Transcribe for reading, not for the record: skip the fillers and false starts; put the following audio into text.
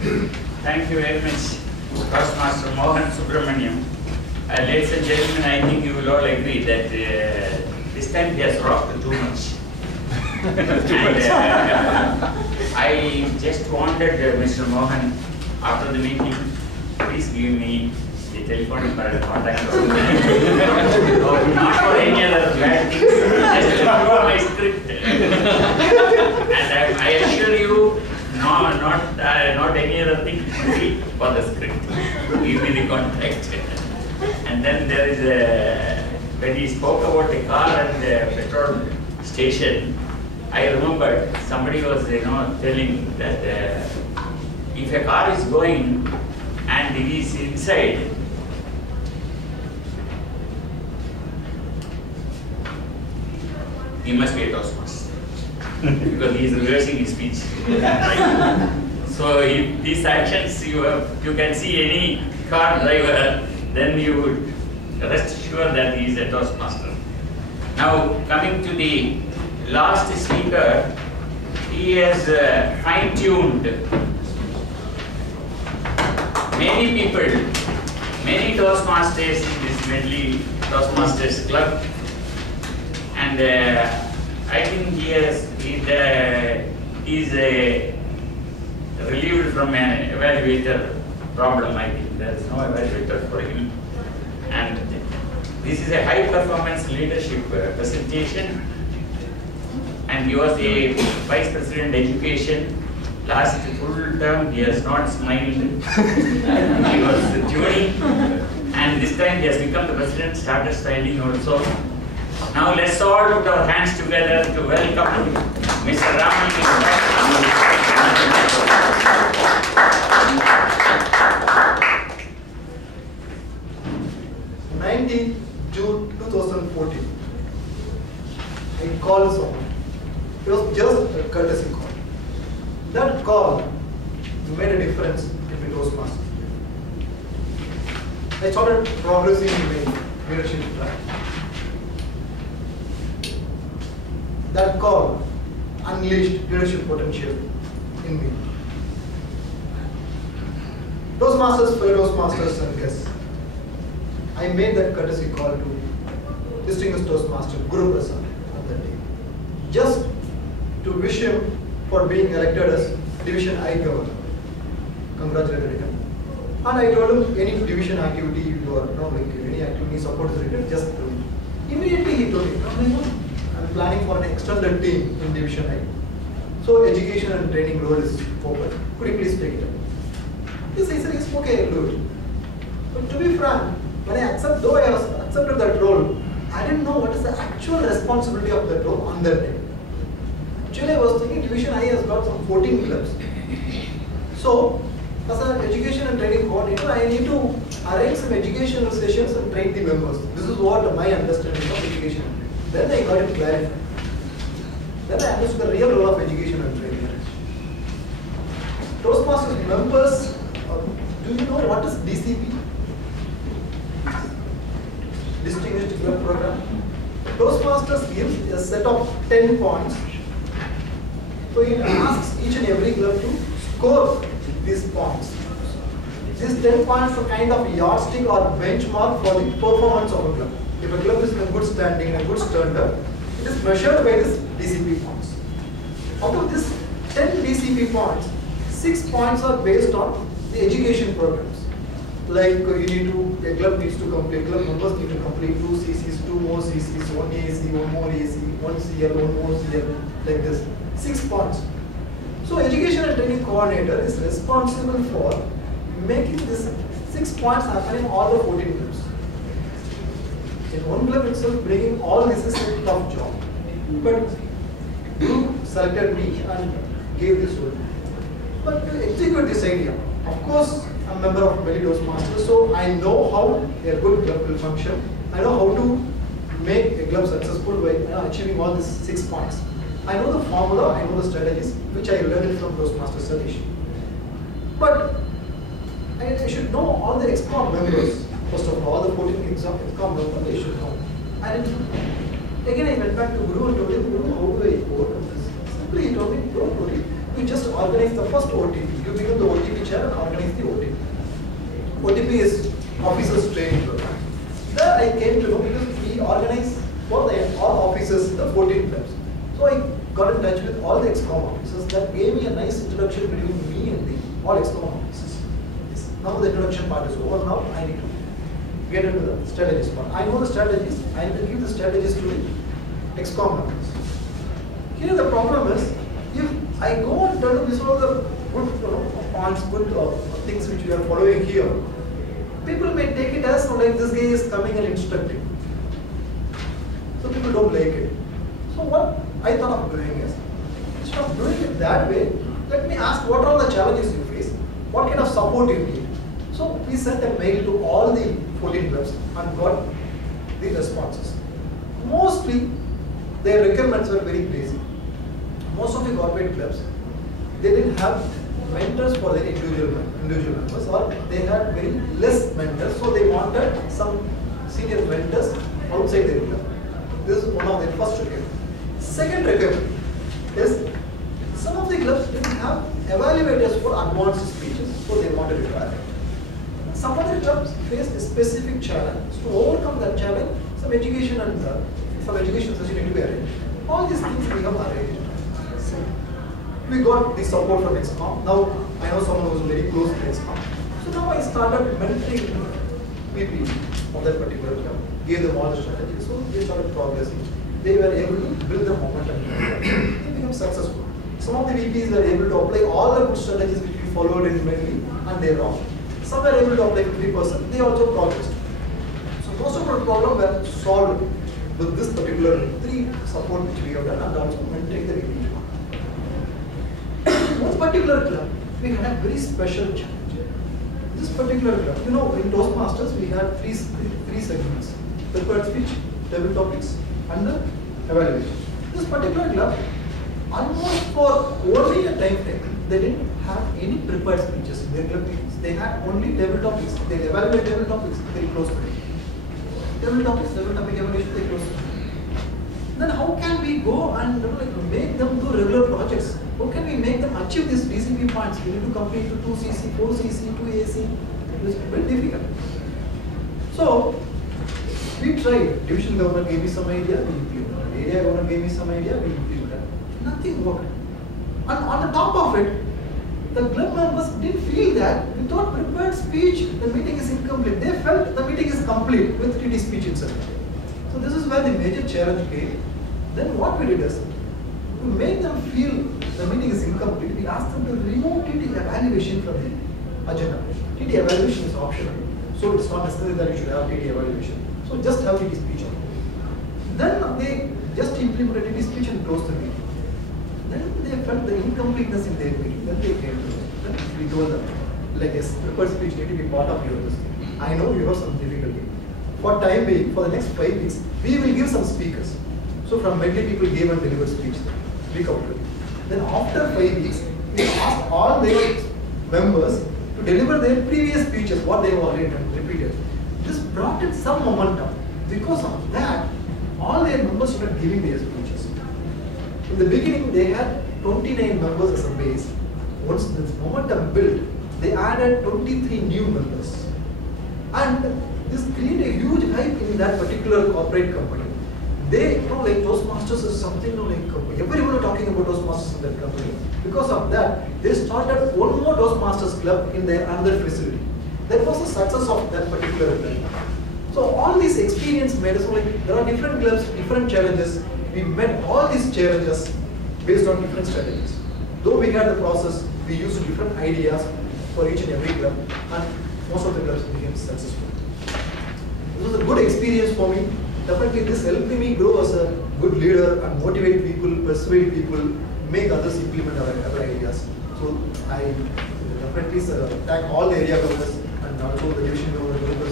Thank you very much, Toastmaster Mohan Subramaniam. Ladies and gentlemen, I think you will all agree that this time he has rocked too much. And I just wanted Mr. Mohan, after the meeting, please give me the telephone contact. Not for any other bad things, just for my script. And I assure you, no, not any other thing, for the script. Give me the contact. And then there is a, when he spoke about the car and the petrol station, I remembered somebody was telling that if a car is going and he is inside, he must be a Toastmaster because he is reversing his speech. Right? So if these actions you can see any car driver, then you would rest assured that he is a Toastmaster. Now coming to the last speaker, he has fine-tuned many people, many Toastmasters in this Medley Toastmasters Club, and I think he is relieved from an evaluator problem. I think there is no evaluator for him, and this is a high performance leadership presentation. And he was a Vice President Education. Last full term he has not smiled. He was tuning. And this time he has become the President, started smiling also. Now let's all put our hands together to welcome Mr. Ramalingam. 19th June 2014. I called someone. It was just a courtesy call. That call made a difference in the Toastmaster. I started progressing in my leadership track. That call unleashed leadership potential in me. Toastmasters, fellow Toastmasters and guests, I made that courtesy call to distinguished Toastmaster Guru Prasad on that day, just to wish him for being elected as Division I Governor. Congratulated him. And I told him any division activity you are any activity support is related, just do it. Immediately he told me, I'm planning for an extended team in Division I. So education and training role is open. Could you please take it up? Yes, I said, yes, okay, I'll do it. But to be frank, when I accepted that role, I didn't know what is the actual responsibility of that role on that day. Actually, I was thinking Division I has got some 14 clubs. So, as an education and training coordinator, I need to arrange some educational sessions and train the members. This is what my understanding of education. Then I got it clarified. Then I understood the real role of education and training. Toastmasters members, do you know what is DCP? Distinguished Club Program. Toastmasters gives a set of 10 points. So it asks each and every club to score these points. These 10 points are kind of yardstick or benchmark for the performance of a club. If a club is in a good standing, in a good standard, it is measured by this DCP points. Out of this 10 DCP points, 6 points are based on the education programs. Like a club needs to complete, club members need to complete 2 CCs, 2 more CCs, 1 AC, 1 more AC, 1 CL, 1 more CL, like this. 6 points. So education and training coordinator is responsible for making this 6 points happen in all the 14 clubs. In one club itself, bringing all this is a tough job. But Guru selected me and gave this role. But to execute this idea, of course, I'm a member of Medley Toastmasters, so I know how a good club will function. I know how to make a club successful by achieving all these 6 points. I know the formula, I know the strategies, which I learned from Toastmaster Satish. But I should know all the EXCOM members. First of all the 14 EXCOM members, they should know. I didn't know. Again, I went back to Guru and told him, Guru, how do I overcome this? Simply he told me, don't worry. You just organize the first OTP. You become the OTP chair the OTP. OTP is Officers Training Program. There I came to know because we organize for all officers the 14 clubs. So I got in touch with all the ExCom officers. That gave me a nice introduction between me and the all ExCom officers. Yes. Now the introduction part is over. Now I need to get into the strategies part. I know the strategies. I need to give the strategies to the ExCom members. Here the problem is, if I go and tell them this are the good points, good things which we are following here, people may take it as like this guy is coming and instructing. So people don't like it. So what I thought of doing is, instead of doing it that way, let me ask what are the challenges you face, what kind of support you need. So we sent a mail to all the 14 clubs and got the responses. Mostly their requirements were very basic. Most of the corporate clubs, they didn't have mentors for their individual members, or they had very less mentors, so they wanted some senior mentors outside their club. This is one of their first requirements. Second requirement is, some of the clubs didn't have evaluators for advanced speeches, so they wanted to require it. Some other clubs faced a specific challenge. To overcome that challenge, some education and some education session need to be arranged. All these things we have arranged. We got the support from ExCom. Now I know someone who was very close to ExCom. So now I started mentoring people of that particular club, gave them all the strategies. So they started progressing. They were able to build the momentum. They became successful. Some of the VPs were able to apply all the good strategies which we followed in Medley, and they were. Some were able to apply 50%. They also progressed. So most of our problems were solved with this particular 3 support which we have done, and also mentoring the VP. One particular club, we had a very special challenge. This particular club, you know, in Toastmasters we had three segments: prepared speech, table topics, and the evaluation. This particular club, almost for only a time frame, they didn't have any prepared speeches in their club meetings. They had only table topics. They evaluate table topics, they close to it. Table topics, table topic evaluation, they close to it. Then how can we go and make them do regular projects? How can we make them achieve these DCP points? We need to complete to 2CC, 4CC, 2AC. It's very difficult. So we tried. Division governor gave me some idea, we implemented. Area governor gave me some idea, we implemented. Nothing worked. And on the top of it, the club members didn't feel that without prepared speech, the meeting is incomplete. They felt the meeting is complete with 3D speech itself. So this is where the major challenge came. Then what we did is, to make them feel the meeting is incomplete, we asked them to remove TT evaluation from the agenda. TT evaluation is optional, so it's not necessary that you should have TT evaluation. So just have TT speech. Then they just implemented TT speech and closed the meeting. Then they felt the incompleteness in their meeting. Then they came to us. Then we told them, like, yes, prepared speech need to be part of your thing. I know you have some difficulty. For time being, for the next 5 weeks, we will give some speakers. So from Medley, people gave and delivered speech week after week. Then after 5 weeks, we asked all their members to deliver their previous speeches, what they have already done, repeated. This brought in some momentum. Because of that, all their members started giving their speeches. In the beginning, they had 29 members as a base. Once this momentum built, they added 23 new members. And this created a huge hype in that particular corporate company. They, like Toastmasters is something like everyone was talking about Toastmasters in that company. Because of that, they started one more Toastmasters club in their another facility. That was the success of that particular club. So all these experience made us like there are different clubs, different challenges. We met all these challenges based on different strategies. Though we had the process, we used different ideas for each and every club, and most of the clubs became successful. This was a good experience for me. Definitely this helped me grow as a good leader and motivate people, persuade people, make others implement our ideas. So I definitely thank all the area governors and also the division governors